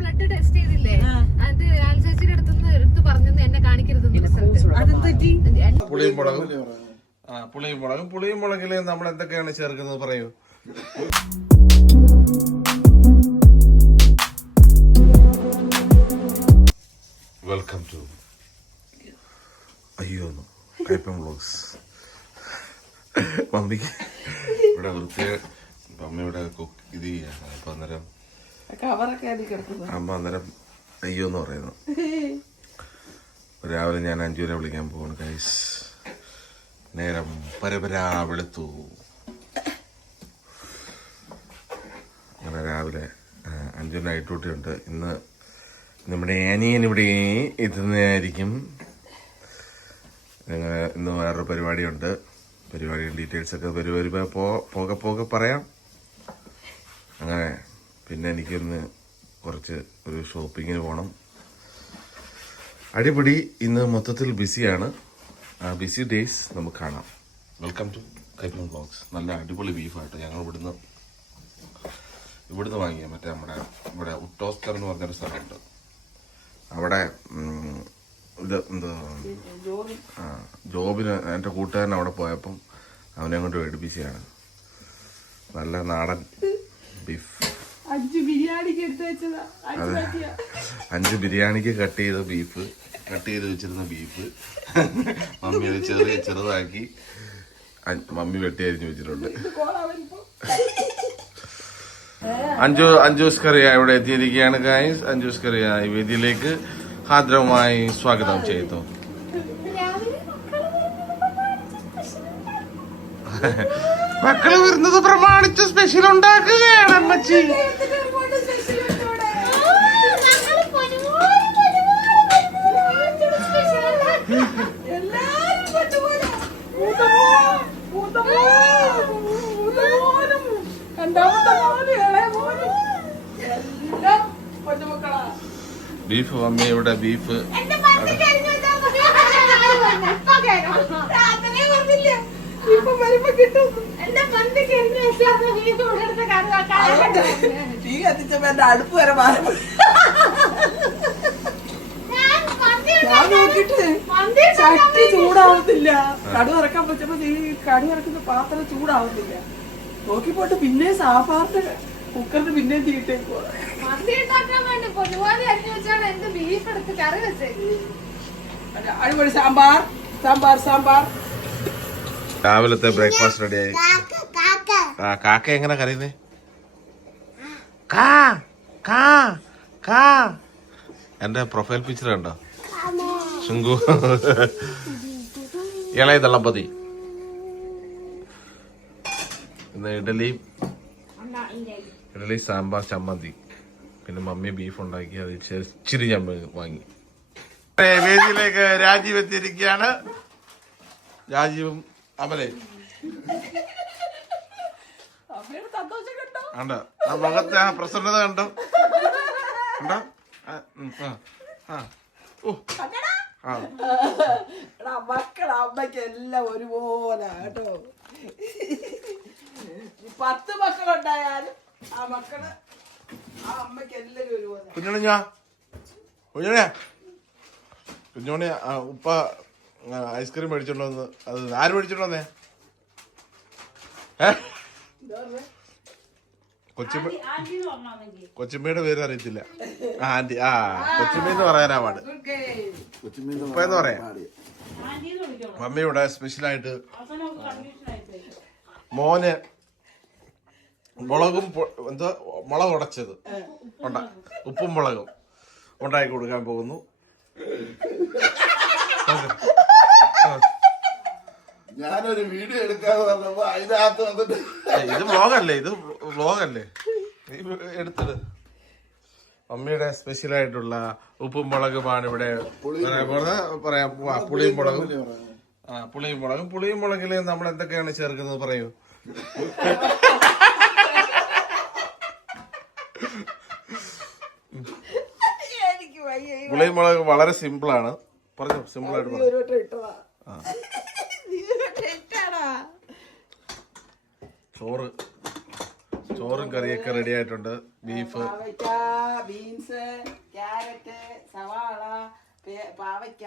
Blood test ചെയ്തില്ലേ അത് ആൽചേച്ചിയുടെ അടുത്തുനിന്ന് എടുത്ത് പറഞ്ഞു എന്നെ കാണിക്കരുത്. പുളിയും മുളകില് നമ്മൾ എന്തൊക്കെയാണ് ചേർക്കുന്നത് പറയൂ. Welcome to Kaippan vlogs. മമ്മിക്ക് ഇവിടെ വൃത്തിയെ മമ്മിയുടെ ഇത് ചെയ്യാണ്. അപ്പൊ അന്നേരം അമ്മ അന്നേരം അയ്യോ എന്ന് പറയുന്നു. രാവിലെ ഞാൻ അഞ്ജുവിനെ വിളിക്കാൻ പോവാണ് ഗൈസ്. നേരം പരപരാ വെളുത്തു. അങ്ങനെ രാവിലെ അഞ്ജുവിന് നൈറ്റ് ഡ്യൂട്ടി ഉണ്ട്. ഇന്ന് നമ്മുടെ അനിയൻ ഇവിടെ എത്തുന്നതായിരിക്കും. അങ്ങനെ ഇന്ന് വേറൊരു പരിപാടിയുണ്ട്. പരിപാടിയുടെ ഡീറ്റെയിൽസ് ഒക്കെ വരുമ്പോൾ പോകെ പറയാം. അങ്ങനെ പിന്നെ എനിക്കൊന്ന് കുറച്ച് ഒരു ഷോപ്പിങ്ങിന് പോകണം. അടിപൊളി. ഇന്ന് മൊത്തത്തിൽ ബിസിയാണ്. ആ ബിസി ഡേയ്സ് നമുക്ക് കാണാം. Welcome to Kaippan vlogs. നല്ല അടിപൊളി ബീഫായിട്ട് ഞങ്ങൾ ഇവിടുന്ന് വാങ്ങിയ മറ്റേ നമ്മുടെ ഇവിടെ ഉട്ടോസ്റ്റർ എന്ന് പറഞ്ഞൊരു സ്ഥലമുണ്ട്. അവിടെ ഇത് എന്താ ജോബിന് എൻ്റെ കൂട്ടുകാരൻ അവിടെ പോയപ്പം അവനെ കൊണ്ട് മേടിപ്പിച്ചതാണ്. നല്ല നാടൻ ബീഫ്. 5 ബിരിയാണിക്ക് എടുത്ത് വെച്ചതാ. 5 ബിരിയാണിക്ക് കട്ട് ചെയ്ത് വെച്ചിരുന്ന ബീഫ് മമ്മി അത് ചെറുതാക്കി മമ്മി വെട്ടി അരിഞ്ഞു വെച്ചിട്ടുണ്ട്. അഞ്ജൂസ് കറിയ ഇവിടെ എത്തിയിരിക്കുകയാണ് ഗൈസ്. അഞ്ജൂസ് കറിയ ഈ വേദിയിലേക്ക് ഹാർദവമായി സ്വാഗതം ചെയ്യുന്നു. മക്കള് വരുന്നത് പ്രമാണിച്ച് സ്പെഷ്യൽ ഉണ്ടാക്കുകയാണ് അമ്മച്ചി. ബീഫ് മമ്മി ഇവിടെ ബീഫ് അടുപ്പ് വരെ മാറി. ഞാൻ നോക്കിട്ട് ചട്ടി ചൂടാവത്തില്ല. കടു ഇറക്കാൻ പറ്റുമ്പോ കടു ഇറക്കുന്ന പാത്രം ചൂടാവത്തില്ല. നോക്കിപ്പോട്ട് പിന്നെ സാമ്പാറിന്റെ കുക്കറിന് പിന്നെ തീട്ടേക്കോ. അടിപൊളി സാമ്പാർ. രാവിലത്തെ ബ്രേക്ക്ഫാസ്റ്റ് റെഡിയായി. കാക്ക എങ്ങനെ കരയുന്നേ? എന്റെ പ്രൊഫൈൽ പിക്ചർ കണ്ടോ? ശുങ്കു ഇളയ ദളപതി. ഇന്ന് ഇഡലി സാമ്പാർ ചമ്മന്തി. പിന്നെ മമ്മി ബീഫ് ഉണ്ടാക്കി അത് ഇച്ചിരി ഞാൻ വാങ്ങി. വേദിയിലേക്ക് രാജീവ് എത്തിയിരിക്കുകയാണ്. രാജീവും അമലയും കണ്ടോ? ആ മുഖത്തെ ആ പ്രസന്നത കണ്ടോ? മക്കളെ അമ്മയ്ക്ക് എല്ലാം ഒരുപോലെ കേട്ടോ. 10 മക്കളുണ്ടായാലും ആ മക്കള് ആ അമ്മയ്ക്ക് എല്ലാരും ഒരുപോലെ. കുഞ്ഞോണി ഉപ്പ ഐസ്ക്രീം മേടിച്ചോണ്ട് വന്ന്. അത് ആര് മേടിച്ചോണ്ട് വന്നേ? കൊച്ചുമ്മയുടെ പേര് അറിയത്തില്ല. ആന്റി. കൊച്ചുമ്മന്ന് പറയാനാ പാട്. ഉപ്പ എന്ന് പറയാം. മമ്മിയുടെ സ്പെഷ്യലായിട്ട് മോന് മുളകും മുളക് ഉടച്ചത് ഉപ്പും മുളകും ഉണ്ടാക്കി കൊടുക്കാൻ പോകുന്നു. ഞാനൊരു വീഡിയോ എടുക്കാന്ന് പറഞ്ഞപ്പോ അതിനകത്ത് വന്നിട്ട് ഇത് വ്ലോഗല്ലേ എടുത്തത്. മമ്മിയുടെ സ്പെഷ്യലായിട്ടുള്ള ഉപ്പും മുളകുമാണ് ഇവിടെ പറയാം. പുളിയും മുളകില് നമ്മൾ എന്തൊക്കെയാണ് ചേർക്കുന്നത് പറയൂ. പുളിയും മുളക് വളരെ സിമ്പിളാണ്. പറഞ്ഞു സിമ്പിളായിട്ട് പറഞ്ഞു. ചോറും കറിയും കറിയൊക്കെ റെഡി ആയിട്ടുണ്ട്. ബീഫ്, പാവയ്ക്ക, ബീൻസ്, ക്യാരറ്റ്, സവാള, പാവയ്ക്ക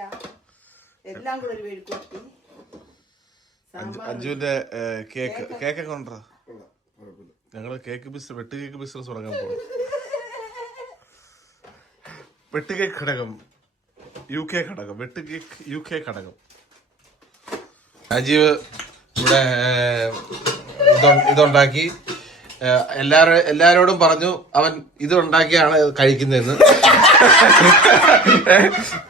എല്ലാം കൂടെ ഒരു വെഴുക്കുട്ടി. അഞ്ജുവിന്റെ കേക്കൊക്കെ കൊണ്ടാ. ഞങ്ങള് വെട്ട് കേക്ക് ബിസിനസ് തുടങ്ങാൻ പോകും. വെട്ട് കേക്ക് ഘടകം, UK ഘടകം, വെട്ട് കേക്ക് UK ഘടകം. രാജീവ് ഇവിടെ ഇതുണ്ടാക്കി. എല്ലാരോടും പറഞ്ഞു അവൻ ഇതുണ്ടാക്കിയാണ് കഴിക്കുന്നതെന്ന്.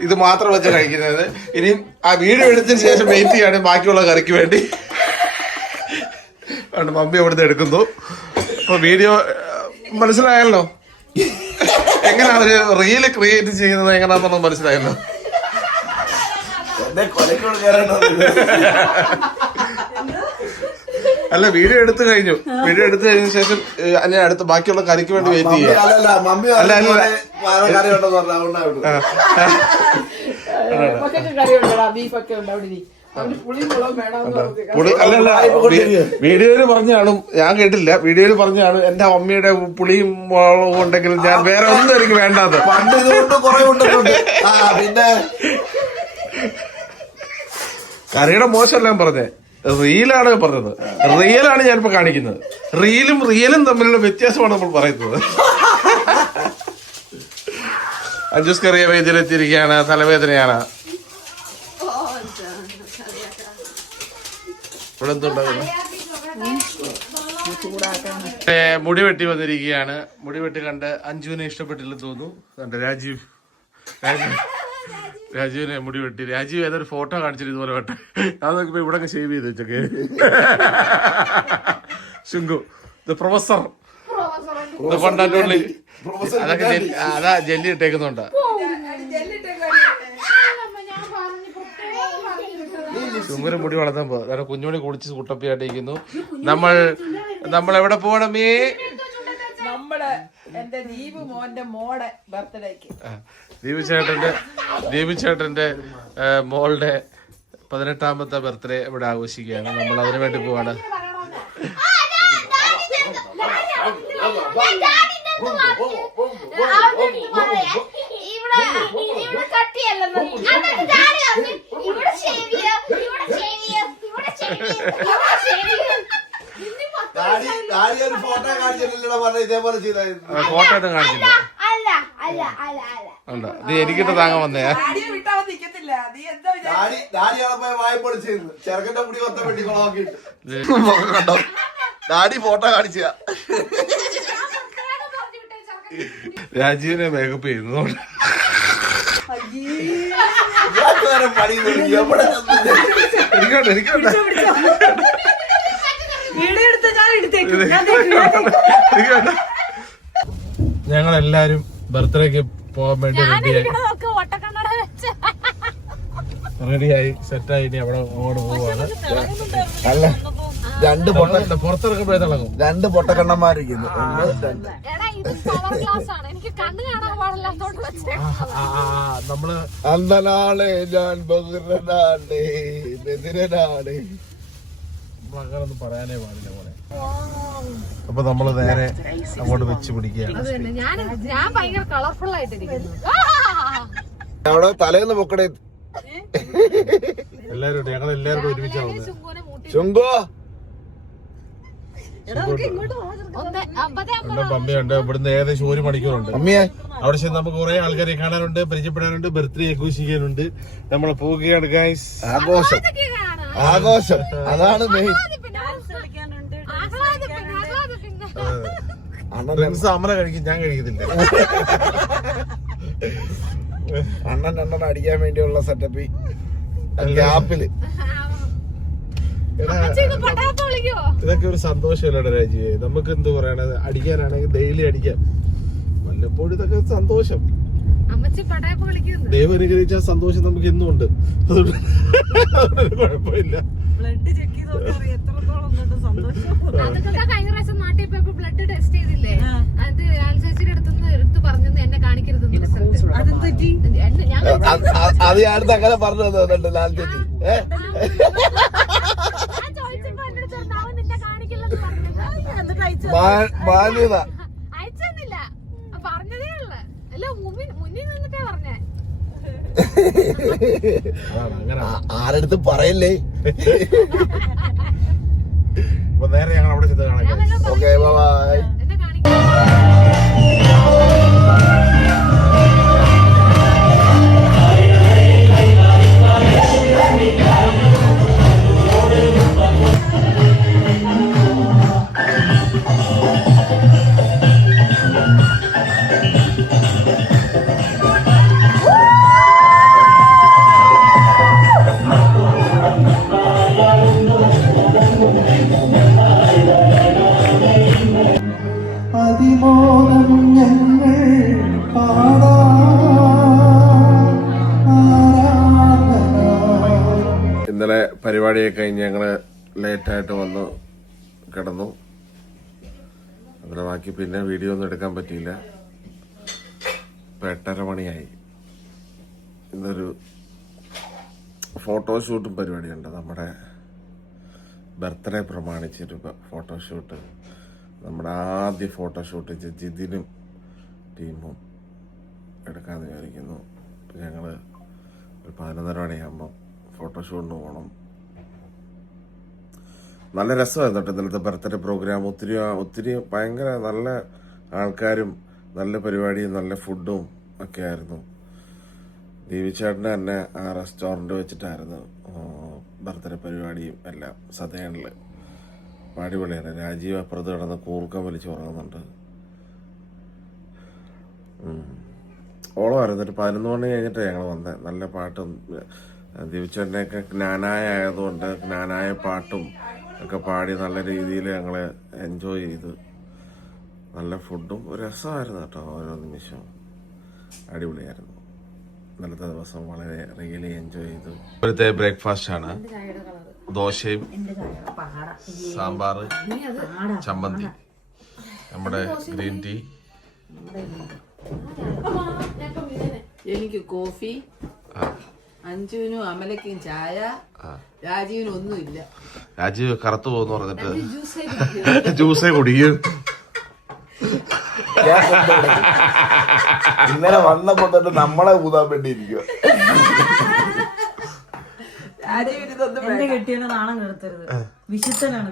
ഇത് മാത്രം വെച്ച് കഴിക്കുന്നത്. ഇനിയും ആ വീഡിയോ എടുത്തതിന് ശേഷം വെയിറ്റ് ചെയ്യാണ് ബാക്കിയുള്ള കറിക്ക് വേണ്ടി. മമ്മി അവിടുന്ന് എടുക്കുന്നു. അപ്പൊ വീഡിയോ മനസ്സിലായല്ലോ എങ്ങനെയാണ് ഒരു റീല് ക്രിയേറ്റ് ചെയ്യുന്നത് എങ്ങനെയാണെന്നുള്ളത് മനസ്സിലായല്ലോ. അല്ല, വീഡിയോ എടുത്തു കഴിഞ്ഞു. വീഡിയോ എടുത്തു കഴിഞ്ഞ ശേഷം അല്ലെ അടുത്ത് ബാക്കിയുള്ള കറിക്ക് വേണ്ടി വെയിറ്റ് ചെയ്യാം. വീഡിയോയില് പറഞ്ഞാണ്, ഞാൻ കേട്ടില്ല. വീഡിയോയില് പറഞ്ഞാണ് എന്റെ മമ്മിയുടെ പുളിയും മുളകും ഉണ്ടെങ്കിൽ ഞാൻ വേറെ ഒന്നും എനിക്ക് വേണ്ടാത്ത. പിന്നെ കറിയുടെ മോശമല്ല ഞാൻ പറഞ്ഞേ, റീലാണ് പറഞ്ഞത്. റിയലാണ് ഞാനിപ്പോ കാണിക്കുന്നത്. റിയലും തമ്മിലുള്ള വ്യത്യാസമാണ് നമ്മൾ പറയുന്നത്. അഞ്ജൂസ് കറിയ വേദിയിലെത്തിയിരിക്കുകയാണ്. തലവേദനയാണ്. ഇവിടെ എന്തുണ്ടാകുന്നു? മുടി വെട്ടി വന്നിരിക്കുകയാണ്. മുടി വെട്ടി കണ്ട് അഞ്ജുവിനെ ഇഷ്ടപ്പെട്ടില്ലെന്ന് തോന്നുന്നു. രാജീവിനെ മുടി വെട്ടി. രാജീവ് ഏതൊരു ഫോട്ടോ കാണിച്ചിട്ട് ഇതുപോലെ വെട്ടെ. അതൊക്കെ ഇവിടെ ഷേവ് ചെയ്ത് വെച്ചൊക്കെ. ശുങ്കു ദ പ്രൊഫസർ അതൊക്കെ അതാ ജെല്ലി ഇട്ടേക്കുന്നുണ്ട്. ശുങ്കുവിന് മുടി വളർത്താൻ പോകും. അതായത് കുഞ്ഞുമണി കുളിച്ച് കുട്ടപ്പിയായിട്ടിരിക്കുന്നു. നമ്മൾ എവിടെ പോകണമേ? എന്റെ ദീപ് മോന്റെ മോടെ ബർത്ത്ഡേക്ക് ദീപു ചേട്ടന്റെ മോളുടെ 18ാമത്തെ ബർത്ത്ഡേ ഇവിടെ ആഘോഷിക്കുകയാണ്. നമ്മൾ അതിനു വേണ്ടി പോവാണ്. ഫോട്ടോ കാണിച്ചിട്ടില്ലടാ പറഞ്ഞ ഇതേപോലെ ചെയ്തായിരുന്നു. ഫോട്ടോ ഒന്നും കാണിച്ചില്ല. നീ എനിക്കിട്ട് താങ്ങാൻ വന്നേ. ചെറുക്കന്റെ മുടി കൊത്ത വെട്ടി കൊളവാക്കിട്ട് കണ്ടോ? ഡാഡി ഫോട്ടോ കാണിച്ച രാജീവിനെ മേക്കപ്പ് ചെയ്യുന്നതുകൊണ്ട് ഞങ്ങളെല്ലാരും ബർത്ത്ഡേക്ക് പോകാൻ വേണ്ടി റെഡിയായി സെറ്റായി. ഇനി അവിടെ അങ്ങോട്ട് പോവാണ്. അല്ല, പുറത്തിറക്കുമ്പോഴേ തിളങ്ങും. 2 പൊട്ടക്കണ്ണന്മാരിക്കുന്നു. നമ്മള് അന്തനാളെ ഞാൻ ബഹിരനാളെ ബദിരനാളെ അങ്ങനൊന്നും പറയാനേ പാടില്ല പോലെ. അപ്പൊ നമ്മള് നേരെ അങ്ങോട്ട് വെച്ച് പിടിക്കുകയാണ്. ഞാൻ ഭയങ്കര കളർഫുൾ ആയിട്ടിരിക്കുന്നു. അവിടെ തലേന്ന് പൊക്കടേ എല്ലാരും ഞങ്ങളെല്ലാരും ഒരുമിച്ചാണ്. ചുങ്കോ മമ്മിയുണ്ട്. ഇവിടുന്ന് ഏകദേശം 1 മണിക്കൂറുണ്ട്. അവിടെ ചെന്ന് നമുക്ക് കുറെ ആൾക്കാരെ കാണാനുണ്ട്, പരിചയപ്പെടാനുണ്ട്, ബർത്ത്ഡേ ആഘോഷിക്കാനുണ്ട്. നമ്മൾ പോവുകയാണ് ഗൈസ്. ആഘോഷം അതാണ് മെയിൻ. ഫ്രണ്ട്സ് അമര കഴിക്കും, ഞാൻ കഴിക്കത്തില്ല. അണ്ണൻ അടിക്കാൻ വേണ്ടിയുള്ള സെറ്റപ്പ് ഗ്യാപ്പില്. ഇതൊക്കെ ഒരു സന്തോഷമല്ലേ രാജീവേ? നമുക്ക് എന്ത് പറയണത്? അടിക്കാനാണെങ്കിൽ ഡെയിലി അടിക്കാം. വല്ലപ്പോഴും ഇതൊക്കെ സന്തോഷം. ദൈവം അനുഗ്രഹിച്ച സന്തോഷം നമുക്ക് എന്നും ഉണ്ട്. അതുകൊണ്ട് കുഴപ്പമില്ല. കഴിഞ്ഞ പ്രാവശ്യം നാട്ടിൽ പോയപ്പോ ബ്ലഡ് ടെസ്റ്റ് ചെയ്തില്ലേ? അത് ലാൽചേച്ചിയുടെ അടുത്തുനിന്ന് എടുത്ത് പറഞ്ഞത് എന്നെ കാണിക്കരുത്. അത് ഞാൻ അങ്ങനെ പറഞ്ഞു തന്നിട്ടുണ്ട് ലാൽ ചേച്ചി. മാന്യത അയച്ചെന്നില്ല, പറഞ്ഞതേ ഉള്ളു. അല്ല മുന്നിൽ നിന്നിട്ടേ പറഞ്ഞേ. ആരടുത്ത് പറയല്ലേ. നേരെ ഞങ്ങൾ അവിടെ ചെന്ന് കാണാം. Okay bye. എന്നെ കാണിക്കാം. ഇന്നലെ പരിപാടിയൊക്കെ കഴിഞ്ഞ് ഞങ്ങള് ലേറ്റായിട്ട് വന്ന് കിടന്നു. അങ്ങനെ ബാക്കി പിന്നെ വീഡിയോ ഒന്നും എടുക്കാൻ പറ്റിയില്ല. ഇപ്പൊ 8:30 മണിയായി. ഇന്നൊരു ഫോട്ടോഷൂട്ടും പരിപാടിയുണ്ട്. നമ്മുടെ ബർത്ത്ഡേ പ്രമാണിച്ചൊരു ഫോട്ടോഷൂട്ട്. നമ്മുടെ ആദ്യ ഫോട്ടോഷൂട്ട് ജിതിനും ടീമും എടുക്കാമെന്ന് വിചാരിക്കുന്നു. ഞങ്ങൾ ഒരു 11:30 മണിയാകുമ്പോൾ ഫോട്ടോഷൂട്ടിന് പോകണം. നല്ല രസമായിരുന്നു കേട്ടോ ഇന്നലത്തെ ബർത്ത്ഡേ പ്രോഗ്രാം. ഒത്തിരി ഭയങ്കര നല്ല ആൾക്കാരും നല്ല പരിപാടിയും നല്ല ഫുഡും ഒക്കെ ആയിരുന്നു. ദീപിച്ചേട്ടന് തന്നെ ആ റെസ്റ്റോറൻറ്റ് വെച്ചിട്ടായിരുന്നു ബർത്ത്ഡേ പരിപാടിയും എല്ലാം. സതേണിൽ അടിപൊളിയാണ്. രാജീവ് അപ്പുറത്ത് കിടന്ന് കൂർക്കം വലിച്ച് ഉറങ്ങുന്നുണ്ട്. ഓളമായിരുന്നു. ഒരു 11 മണി കഴിഞ്ഞിട്ടാണ് ഞങ്ങൾ വന്നത്. നല്ല പാട്ടും ദീപിച്ചേട്ടനെയൊക്കെ ജ്ഞാനായ ആയതുകൊണ്ട് ജ്ഞാനായ പാട്ടും ഒക്കെ പാടി നല്ല രീതിയിൽ ഞങ്ങൾ എൻജോയ് ചെയ്തു. നല്ല ഫുഡും ഒരു രസമായിരുന്നു കേട്ടോ. ഓരോ നിമിഷവും അടിപൊളിയായിരുന്നു. ഇന്നലത്തെ ദിവസം വളരെ റിയലി എൻജോയ് ചെയ്തു. ഇപ്പോഴത്തെ ബ്രേക്ക്ഫാസ്റ്റ് ആണ് ദോശയും സാമ്പാർ, ചമ്മന്തി, നമ്മുടെ ഗ്രീൻ ടീ. എനിക്ക് കോഫി, അഞ്ജുവിനും അമലയ്ക്കും ചായ, രാജീവിനും ഒന്നുമില്ല. രാജീവ് കറുത്തു പോകുന്നു പറഞ്ഞിട്ട് ജ്യൂസേ കുടിക്കും. ഇന്നലെ വന്നപ്പോ തൊട്ട് നമ്മളെ ഊതാൻ വേണ്ടി ഇരിക്കുക. എന്റെ കെട്ടിയാണ് നാണം കെടുത്തരുത്. വിശുദ്ധനാണ്.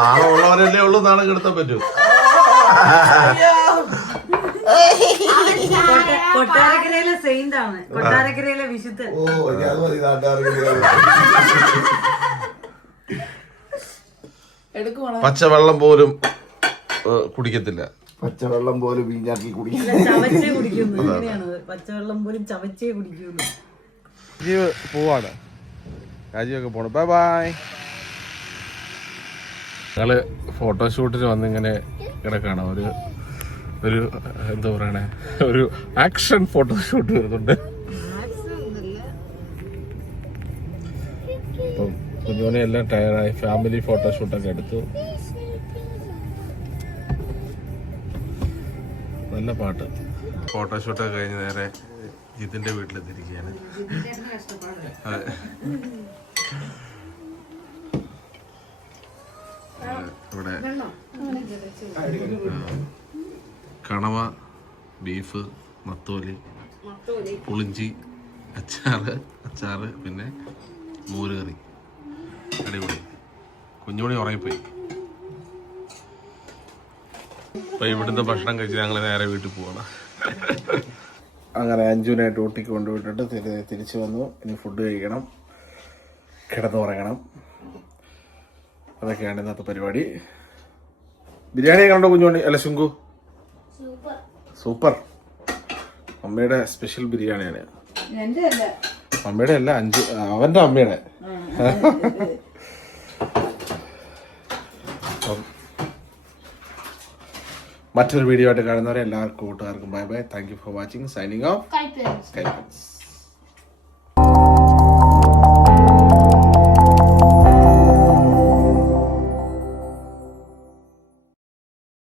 നാളെ ഉള്ളവരല്ലേ ഉള്ളൂ നാളെ കെടുത്താൻ പറ്റൂ. കൊട്ടാരക്കരയിലെ സെയിന്റ് ആണ്. കൊട്ടാരക്കരയിലെ വിശുദ്ധൻ. ഓ അത് മതി നാട്ടുകാർക്ക്. പച്ചവെള്ളം പോലും കുടിക്കത്തില്ല. പച്ചവെള്ളം പോലും വീഞ്ഞാക്കി കുടിക്കും. ചവച്ചേ കുടിക്കുന്നു. അങ്ങനെയാണ്. പച്ചവെള്ളം പോലും ചവച്ചേ കുടിക്കുന്നു. രാജീവ് പോവാണ്. രാജീവൊക്കെ പോണു. Bye bye. ഞങ്ങള് ഫോട്ടോഷൂട്ടിന് വന്നിങ്ങനെ കിടക്കാണ്. ഒരു എന്താ പറയണേ, ഒരു ആക്ഷൻ ഫോട്ടോഷൂട്ട് വരുന്നുണ്ട്. അപ്പം കുഞ്ഞോനെ എല്ലാം ടയറായി. ഫാമിലി ഫോട്ടോഷൂട്ടൊക്കെ എടുത്തു. നല്ല പാട്ട്. ഫോട്ടോഷൂട്ടൊക്കെ കഴിഞ്ഞ് നേരെ ജിതിന്റെ വീട്ടിലെത്തിയിരിക്കുകയാണ്. ഇവിടെ കണവ, ബീഫ്, നത്തോലി, പുളിഞ്ചി, അച്ചാറ്, പിന്നെ മോര് കറി. അടിപൊളി. കുഞ്ഞുമണി ഉറങ്ങിപ്പോയി. അപ്പൊ ഇവിടുന്ന് ഭക്ഷണം കഴിച്ച് ഞങ്ങൾ നേരെ വീട്ടിൽ പോവാണ്. അങ്ങനെ അഞ്ജുനെ ഡ്യൂട്ടിക്ക് കൊണ്ടുപോയിട്ടിട്ട് തിരിച്ചു വന്നു. ഇനി ഫുഡ് കഴിക്കണം, കിടന്നുറങ്ങണം. അതൊക്കെയാണ് ഇന്നത്തെ പരിപാടി. ബിരിയാണി കണ്ടോ കുഞ്ഞുമണി? അല്ല ശുങ്കു, സൂപ്പർ. അമ്മയുടെ സ്പെഷ്യൽ ബിരിയാണിയാണ്. അമ്മയുടെ അല്ല, അവന്റെ അമ്മയുടെ. മറ്റൊരു വീഡിയോ ആയിട്ട് കാണുന്നവരെ എല്ലാവർക്കും കൂട്ടുകാർക്കും bye bye. Thank you for watching. Signing off.